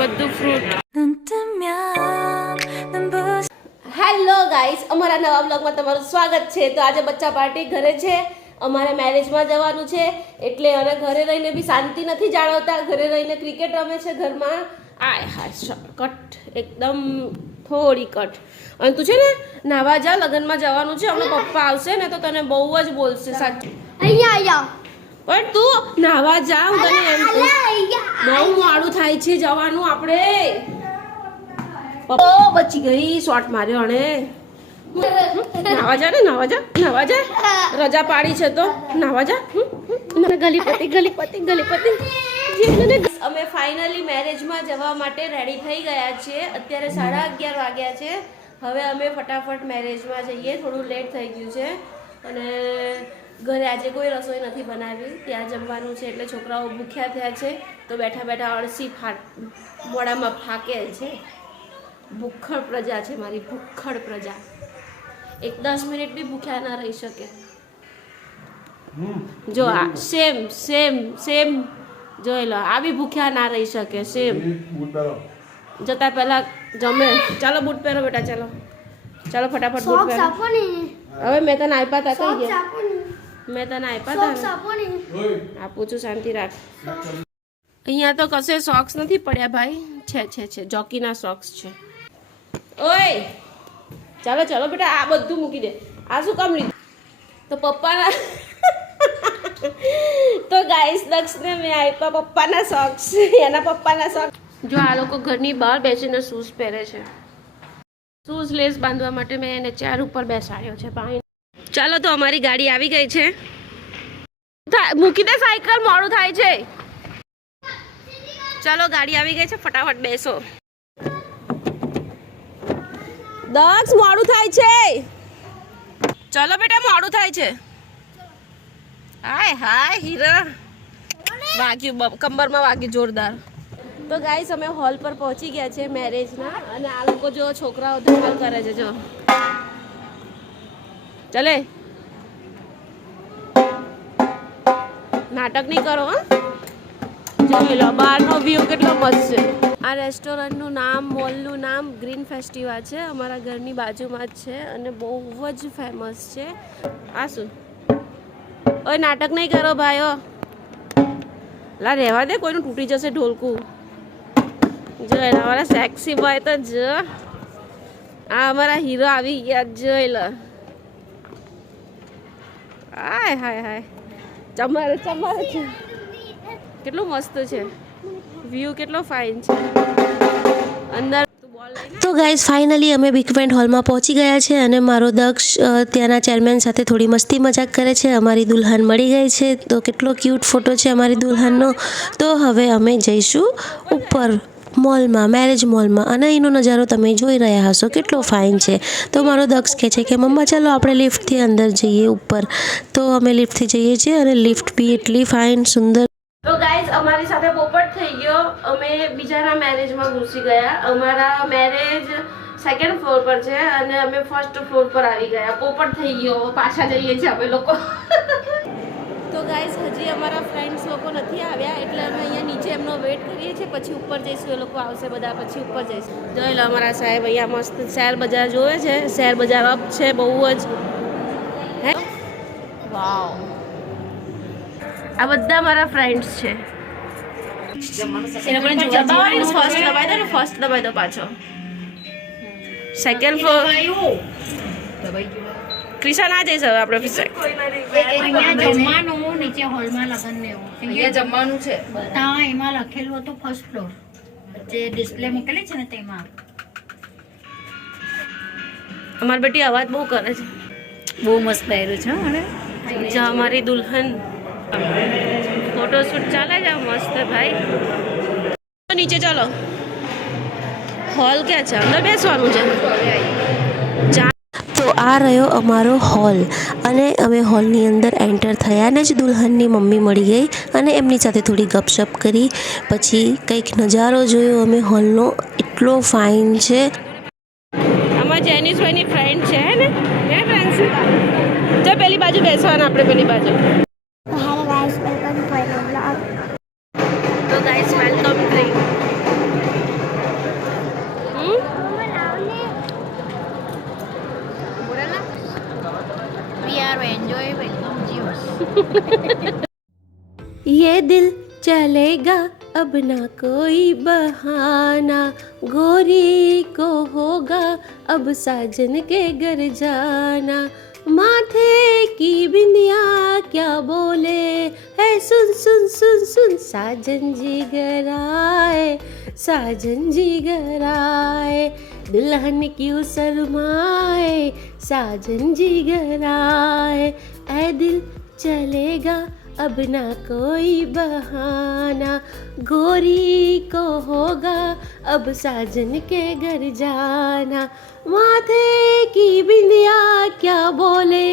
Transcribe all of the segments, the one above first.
બધું fruit. Hello guys, અમારા નવા બ્લોગમાં તમારું સ્વાગત છે. તો આજે બચ્ચા પાર્ટી ઘરે છે, અમારે મેરેજમાં જવાનું છે એટલે અને ઘરે રહીને બી શાંતિ નથી જાળવતા. ઘરે રહીને ક્રિકેટ રમે છે ઘરમાં. આય હાય કટ એકદમ થોડી કટ. અને તું છે ને નાવા જા, લગ્નમાં જવાનું છે. હમણાં પપ્પા આવશે ને તો તને બહુ જ બોલશે સાચું. અહીંયા પણ તું નાવા જા, હું તને એમ કહું. બહુ મોડું થાય છે જવાનું આપણે. પપ્પા બચી ગઈ, શોટ માર્યો અને નાવા જા ને, નાવા જા, નાવા જા. રજા પાડી છે તો નાવા જા. ગલીપતિ. અમે ફાઇનલી મેરેજમાં જવા માટે રેડી થઈ ગયા છીએ. અત્યારે 11:30 વાગ્યા છે. હવે અમે ફટાફટ મેરેજમાં જઈએ. થોડું લેટ થઈ ગયું છે અને ઘરે આજે કોઈ રસોઈ નથી બનાવી. ત્યાં જમવાનું છે એટલે છોકરાઓ ભૂખ્યા થયા છે તો બેઠા બેઠા અળસી મોડામાં ફાકે છે. ભૂખડ પ્રજા છે મારી, ભૂખડ પ્રજા. 10 મિનિટ બી ભૂખ્યા ના રહી શકે. જો આ સેમ જોઈ લો, આ બી ભૂખ્યા ના રહી શકે. સેમ જતા પહેલા જમે. ચાલો બૂટ પહેરો બેટા, ચાલો ફટાફટ બૂટ પહેરો. હવે મેં તને આપ્યા હતા, કઈ ગયા? મેં તને આપ્યા હતા, આપું છું, શાંતિ રાખ. અહીંયા તો કશે સોક્સ નથી પડ્યા ભાઈ. છે જોકીના સોક્સ છે. ઓય ચાલો બેટા, આ બધું મૂકી દે. આ શું કામ લીધું? તો પપ્પાના તો ગાઈસ દક્ષને મેં આપ્યા પપ્પાના સોક્સ. એના પપ્પાના સોક્સ. જો આ લોકો ઘરની બહાર બેસીને શૂઝ પહેરે છે. શૂઝ લેસ બાંધવા માટે મેં એને ચેર ઉપર બેસાડ્યો છે. પાણી. ચાલો તો અમારી ગાડી આવી ગઈ છે. મૂકી દે સાયકલ, મોડું થાય છે. ચાલો ગાડી આવી ગઈ છે, ફટાફટ બેસો. દક્ષ મોડું થાય છે. ચાલો બેટા, મોડું થાય છે. હાય હીરા વાગ્યું, કમરમાં વાગ્યું જોરદાર. તો ગાઈસ અમે હોલ પર પહોંચી ગયા છે મેરેજના. અને આ લોકો જો છોકરાઓ ધમાલ કરે છે. જો ચલે, નાટક નહીં કરો. જોઈ લો બહારનો વ્યૂ કેટલો મસ્ત છે. આ રેસ્ટોરન્ટનું નામ, મોલનું નામ ગ્રીન ફેસ્ટિવલ છે. અમારા ઘરની બાજુમાં જ છે અને બહુ જ ફેમસ છે. આ શું? ઓય નાટક નહીં કરો ભાઈઓ. લા રહેવા દે, કોઈનું તૂટી જશે ઢોલકું. જો એના અમારા સેક્સી બોય તો જો, આ અમારા હીરો આવી ગયા. જોઈ લો. હાય ચમર છે. કેટલું મસ્ત છે વ્યૂ, કેટલો ફાઇન છે અંદર. તો ગાઈઝ ફાઇનલી અમે બિગ બેન્ડ હોલમાં પહોંચી ગયા છે અને મારો દક્ષ ત્યાંના ચેરમેન સાથે થોડી મસ્તી મજાક કરે છે. અમારી દુલ્હન મળી ગઈ છે. તો કેટલો ક્યુટ ફોટો છે અમારી દુલ્હનનો. તો હવે અમે જઈશું ઉપર મોલમાં, મેરેજ મોલમાં. અને એનો નજારો તમે જોઈ રહ્યા હશો, કેટલો ફાઇન છે. તો મારો દક્ષ કહે છે કે મમ્મા ચાલો આપણે લિફ્ટથી અંદર જઈએ ઉપર. તો અમે લિફ્ટથી જઈએ છીએ અને લિફ્ટ બી એટલી ફાઇન, સુંદર. તો ગાઈઝ અમારી સાથે પોપટ થઈ ગયો. અમે બીજાના મેરેજમાં ઘૂસી ગયા. અમારા મેરેજ 2nd ફ્લોર પર છે અને અમે 1st ફ્લોર પર આવી ગયા. પોપટ થઈ ગયો. પાછા જઈએ છીએ અમે લોકો. તો ગાઈઝ હજી અમારા ફ્રેન્ડ્સ લોકો નથી આવ્યા એટલે અમે અહીંયા નીચે એમનો વેટ કરીએ છીએ. પછી ઉપર જઈશું, એ લોકો આવશે બધા, પછી ઉપર જઈશું. જોઈ લો અમારા સાહેબ અહીંયા મસ્ત શેર બજાર જોવે છે. શેર બજાર અપ છે બહુ જ. હે વાવ, આ બધા મારા ફ્રેન્ડ્સ છે. એ લોકોને દબાવવાની, ફર્સ્ટ દબાઈ દો ને, ફર્સ્ટ દબાઈ દો પાછો. 2nd ફ્લોર ક્રિશા ના જઈશ હવે આપણે. જમવાનું નીચે હોલમાં લગન ને અહીંયા જમવાનું છે. ત્યાં એમાં લખેલું હતું 1st ફ્લોર, જે ડિસ્પ્લે મૂકેલી છે ને તેમાં. અમારી બેટી અવાજ બહુ કરે છે. બહુ મસ્ત પહેર્યું છે મને. અમારી દુલ્હન ફોટોશૂટ ચાલે છે મસ્ત ભાઈ. નીચે ચાલો. હોલ ક્યાં છે? અંદર બેસવાનું છે. તો આ રહ્યો અમારો હોલ અને અમે હોલની અંદર એન્ટર થયા ને જ દુલ્હનની મમ્મી મળી ગઈ અને એમની સાથે થોડી ગપશપ કરી. પછી કંઈક નજારો જોયો અમે હોલનો, એટલો ફાઇન છે. આમાં જેનિસભાઈની ફ્રેન્ડ છે હે ને? હે ફ્રેન્ડ્સ? જો પેલી બાજુ બેસવાના આપણે, પેલી બાજુ. welcome to my vlog. તો guys welcome drink. We are enjoy welcome juice. ये दिल चलेगा अब ना कोई बहाना, गोरी को होगा अब साजन के घर जाना, माथे की बिंदिया क्या बोले है, सुन सुन सुन सुन साजन जी घर आए, साजन जी घर आए, दुल्हन क्यों शर्माए, साजन जी घर आए, ऐ दिल चलेगा अब ना कोई बहाना, गोरी को होगा अब साजन के घर जाना, माथे की बिंदिया क्या बोले.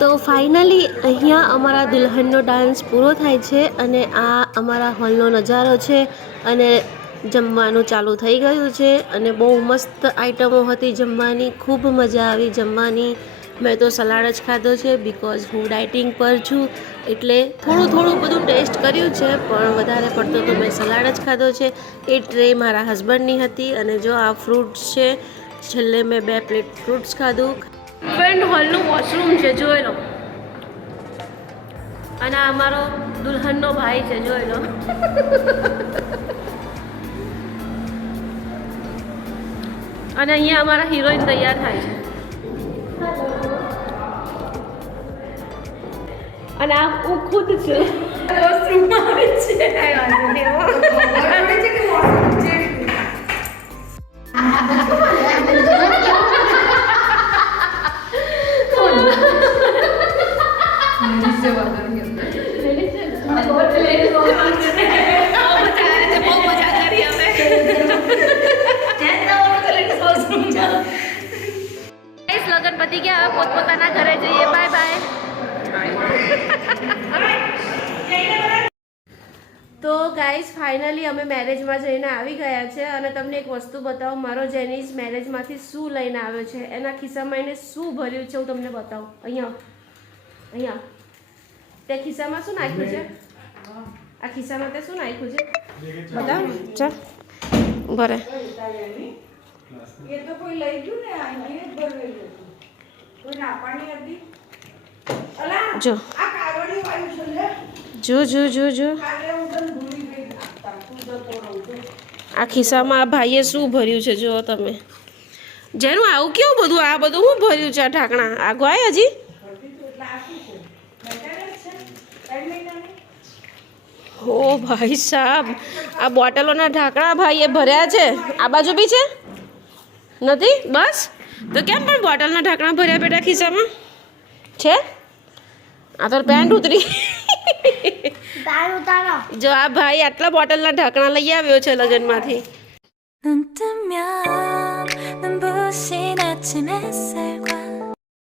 તો ફાઇનલી અહીંયા અમારા દુલ્હનનો ડાન્સ પૂરો થાય છે અને આ અમારા હોલનો નજારો છે અને જમવાનું ચાલુ થઈ ગયું છે અને બહુ મસ્ત આઈટમો હતી જમવાની, ખૂબ મજા આવી જમવાની. મેં તો સલાડ જ ખાધો છે બિકોઝ હું ડાયટિંગ પર છું, એટલે થોડું થોડું બધું ટેસ્ટ કર્યું છે પણ વધારે પડતો તો મેં સલાડ જ ખાધો છે. એ ટ્રે મારા હસબન્ડની હતી અને જો આ ફ્રૂટ્સ છે, છેલ્લે મેં 2 પ્લેટ ફ્રૂટ્સ ખાધું. ફ્રેન્ડ હોલનું વોશરૂમ છે, જોઈ લો. અને આ અમારો દુલ્હનનો ભાઈ છે, જોઈ લો. અને અહીંયા અમારા હિરોઈન તૈયાર થાય છે. અને આ હું ખુદ છું. વોશરૂમમાં આવે છે. લગન પતી ગયા, પોતપોતાના ઘરે જઈએ. Bye bye. તો ગાઈઝ ફાઇનલી અમે મેરેજમાં જઈને આવી ગયા છે અને તમને એક વસ્તુ બતાવું. મારો જેનીસ મેરેજમાંથી શું લઈને આવ્યો છે, એના ખિસ્સામાં એને શું ભર્યું છે હું તમને બતાવું. અહીંયા તે ખિસ્સામાં શું નાખ્યું છે? આ ખિસ્સામાં તે શું નાખ્યું છે બતાવ. ચાલ ભરે. એ તો કોઈ લઈ ગયું ને આની જ ભરવેલું હતું, કોઈ નાપાણી હતી. અલા જો આ કાગળી વાળું છે લે. જો જો જો જો કાલે હું તને ભૂલી ગઈ આપતા, તું જતો રહું છું. આ ખિસ્સામાં આ ભાઈએ શું ભર્યું છે જુઓ તમે. જેનું આવું કેવું બધું, આ બધું શું ભર્યું છે? આ ઢાંકણા આગો આય હજી. ભરતી તું એટલે આ શું છે? મેટાડેલ છે 3 મહિનાની. ઓ ભાઈ સાહેબ, આ બોટલોના ઢાંકણા ભાઈએ ભર્યા છે. આ બાજુ બી છે નથી? બસ તો કેમ પણ બોટલના ઢાંકણા ભર્યા બેટા ખિસ્સામાં છે? આ તો પેન્ટ ઉતરી. જો આ ભાઈ આટલા બોટલના ઢાંકણા લઈ આવ્યો છે લગ્નમાંથી. 눈 뜨면 눈부신 아침 햇살과